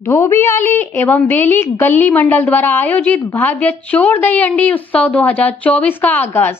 धोबियाली एवं वेली गली मंडल द्वारा आयोजित भव्य चोर दही अंडी उत्सव 2024 का आगाज।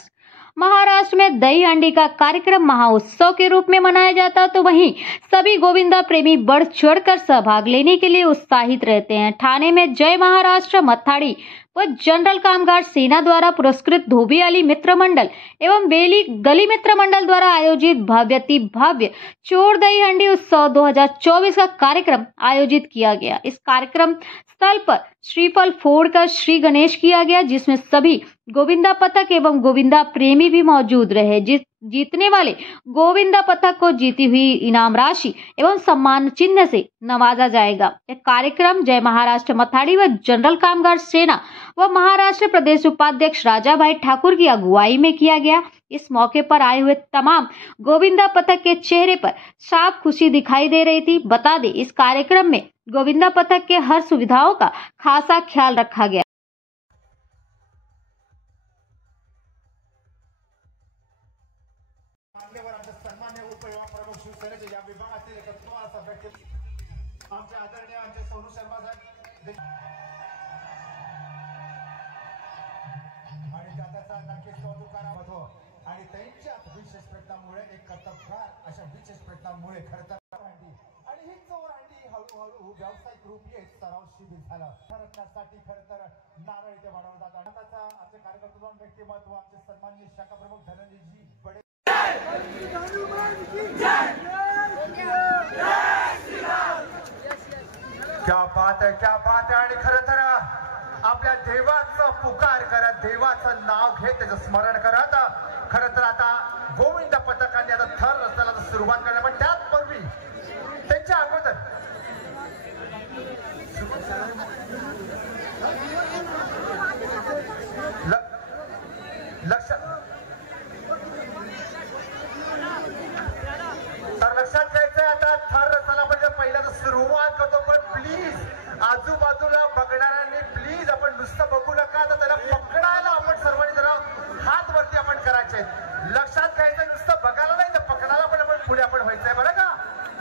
महाराष्ट्र में दही अंडी का कार्यक्रम महाउत्सव के रूप में मनाया जाता तो वहीं सभी गोविंदा प्रेमी बढ़ चढ़कर सहभाग लेने के लिए उत्साहित रहते हैं। ठाणे में जय महाराष्ट्र मथाड़ी व जनरल कामगार सेना द्वारा पुरस्कृत धोबियाली मित्र मंडल एवं बेली गली मित्र मंडल द्वारा आयोजित भव्य चोर दही हंडी उत्सव 2024 का कार्यक्रम आयोजित किया गया। इस कार्यक्रम स्थल पर श्रीफल फोड़कर श्री गणेश किया गया, जिसमें सभी गोविंदा पथक एवं गोविंदा प्रेमी भी मौजूद रहे। जीतने वाले गोविंदा पथक को जीती हुई इनाम राशि एवं सम्मान चिन्ह से नवाजा जाएगा। यह कार्यक्रम जय महाराष्ट्र मथाड़ी व जनरल कामगार सेना व महाराष्ट्र प्रदेश उपाध्यक्ष राजाभाई ठाकुर की अगुवाई में किया गया। इस मौके पर आए हुए तमाम गोविंदा पथक के चेहरे पर साफ खुशी दिखाई दे रही थी। बता दें, इस कार्यक्रम में गोविंदा पथक के हर सुविधाओं का खासा ख्याल रखा गया। सन्मान्य उपविभाग प्रमुख शिवसेनेचे या विभागातील आमचे आदरणीय आमचे सोनू शर्मा साहेब आणि त्याचा नक्कीच कौतुक करावं आणि त्यांच्याच विशेष प्रयत्नामुळे एक कर्तबगार अशा विशेष प्रयत्नामुळे खरं तर आणि ही चोर अंडी हळूहळू व्यावसायिक रूप येत सराव शिबिर झालं। ठरवण्यासाठी खरं तर नारळ इथे बनवलं जातं आणि त्याचा आमचे कार्यकर्ते व्यक्तिमत्व आमचे सन्माननीय शाखा प्रमुख धनंजयजी बडे क्या बात है आणि खरं तर आपल्या देवाचं पुकार करत देवाचं नाव घेत त्याचं स्मरण करत खरं तर आता गोविंद पथकाने आता थर रचण्याला सुरुवात करणार, पण त्याच पूर्वी त्यांच्या अगोदर लक्षात घ्यायचंय आता थर रचना म्हणजे पहिला सुरुवात करतो, पण प्लीज आजूबाजूला बघणाऱ्यांनी प्लीज आपण नुसतं बघू नका, तर त्याला पकडायला आपण सर्वांनी जरा हात वरती आपण करायचे। लक्षात घ्यायचं नुसतं बघायला नाही तर पकडायला पण आपण पुढे आपण व्हायचंय बरं का।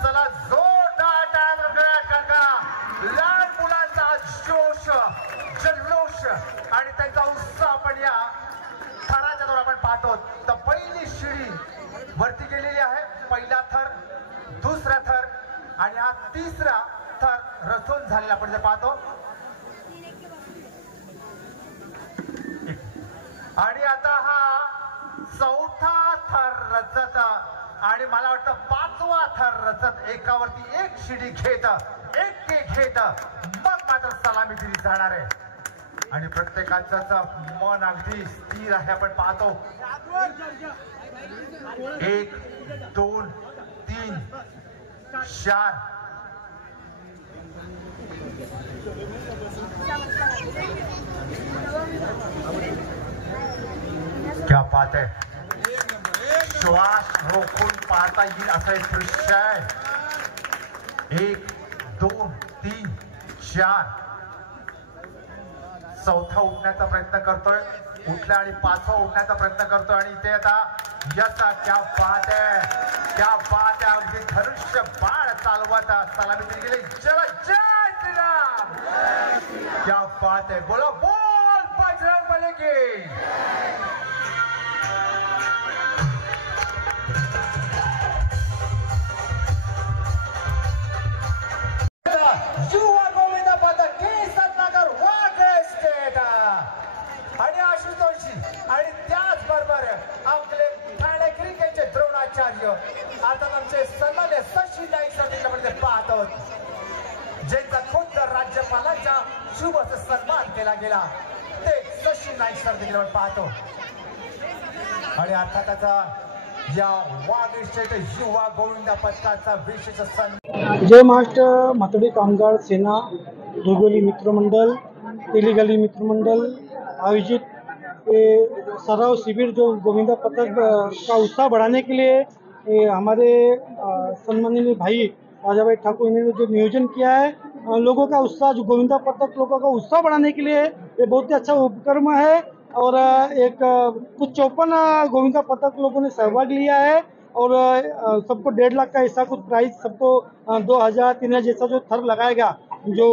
चला जोरदार टाळ्या लहान मुलांचा जोश जल्लोष आणि त्यांचा उत्साह आपण या थराच्या द्वारे आपण पाहतो। तर पहिली शिडी वरती गेलेली आहे, पहिला थर, दुसरा थर आणि हा तिसरा थर रचून झालेला आपण जे पाहतो आणि आता हा चौथा थर रचत आणि मला वाटतं पाचवा थर रचत एकावरती एक शिडी घेत मग मात्र सलामी दिली जाणार आहे आणि प्रत्येकाचं मन अगदी स्थिर आहे आपण पाहतो। 1 2 3 4 क्या बात है, श्वास रोखून पाहता येईल असं एक दृश्य आहे। 1 2 3 4 चौथा उठण्याचा प्रयत्न करतोय, उठला आणि पाचवा उठण्याचा प्रयत्न करतोय आणि इथे आता याचा क्या बात है अगदी धनुष्य बाण चालवत सलामी दिली गेली। जय श्रीराम, क्या बात है, बोला बोल बजरंग बली की। युवा गोविंद पथक केसरनगर वाघे स्टेट आणि आशुतोषी आणि त्याचबरोबर आपले ठाणे क्रिकेटचे द्रोणाचार्य आता आमचे सन्मान्य शशी नाईक सर मध्ये पाहतो, ज्यांचा खुद्द राज्यपालाच्या शुभ सन्मान केला गेला ते शशी नाईक सर देखील पाहतो आणि अर्थातचा या वाघे स्टेट युवा गोविंदा पथकाचा विशेष सन्मान। जय महाराष्ट्र मथाड़ी कामगार सेना धोबियाली मित्र मंडल तेली गली मित्र मंडल आयोजित सराव शिविर जो गोविंदा पथक का उत्साह बढ़ाने के लिए हमारे सम्माननीय भाई राजाभाई ठाकुर ने जो नियोजन किया है, लोगों का उत्साह, जो गोविंदा पथक लोगों का उत्साह बढ़ाने के लिए ये बहुत ही अच्छा उपक्रम है और एक कुछ 54 गोविंदा पथक लोगों ने सहभाग लिया है और सबको 1.5 लाख का ऐसा कुछ प्राइस, सबको 2000 3000 जैसा जो थर लगाएगा जो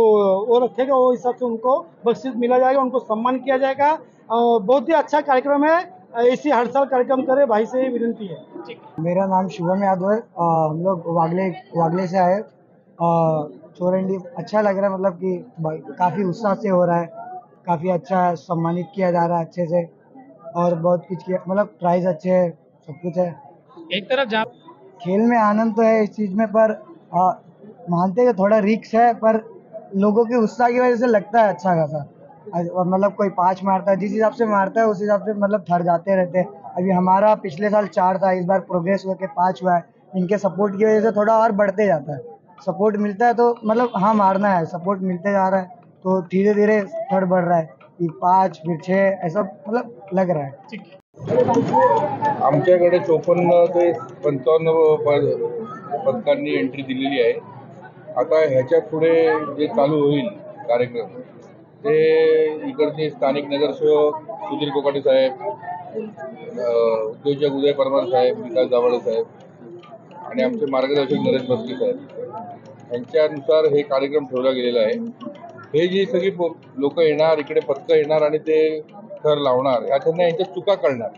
वो रखेगा वो हिसाब से उनको बख्शीश मिला जाएगा, उनको सम्मान किया जाएगा। बहुत ही अच्छा कार्यक्रम है, ऐसी हर साल कार्यक्रम करे, भाई से ये विनती है। मेरा नाम शुभम यादव है। हम लोग वागले से आए। चोरंडी अच्छा लग रहा है, मतलब कि काफ़ी उत्साह से हो रहा है, काफ़ी अच्छा है, सम्मानित किया जा रहा है अच्छे से, और बहुत कुछ किया, मतलब प्राइज अच्छे है, सब कुछ है। एक तरफ जहाँ खेल में आनंद तो है इस चीज़ में, पर मानते हैं कि थोड़ा रिस्क है, पर लोगों के उत्साह की वजह से लगता है अच्छा खासा। और मतलब कोई 5 मारता है, जिस हिसाब से मारता है उस हिसाब से मतलब थर जाते रहते हैं। अभी हमारा पिछले साल 4 था, इस बार प्रोग्रेस हुआ के 5 हुआ है। इनके सपोर्ट की वजह से थोड़ा और बढ़ते जाता है। सपोर्ट मिलता है तो मतलब हाँ मारना है, सपोर्ट मिलते जा रहा है तो धीरे धीरे थर बढ़ रहा है कि 5 फिर 6 ऐसा मतलब लग रहा है। आमच्याकडे 54 ते 55 पदकांनी एंट्री दिलेली आहे। आता ह्याच्या पुढे जे चालू होईल कार्यक्रम ते इकडचे स्थानिक नगरसेवक सुधीर कोकाटे साहेब, उद्योजक उदय परमार साहेब, विकास दाभाडे साहेब आणि आमचे मार्गदर्शक नरेश बस्के साहेब यांच्यानुसार हे कार्यक्रम ठेवला गेलेला आहे। हे जी सगळी लोक येणार, इकडे पथकं येणार आणि ते थर लावणार, यातून यांच्या चुका कळणार।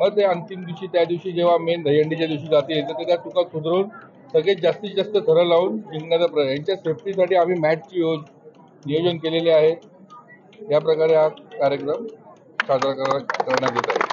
मग ते अंतिम दिवशी, त्या दिवशी जेव्हा मेन दहीहंडीच्या दिवशी जातील तर त्या चुका सुधारून सगळ्यात जास्तीत जास्त थरं लावून जिंकण्याचा प्रयत्न। यांच्या सेफ्टीसाठी आम्ही मॅचची नियोजन केलेले आहे। या प्रकारे हा कार्यक्रम साजरा करण्यात येत आहे।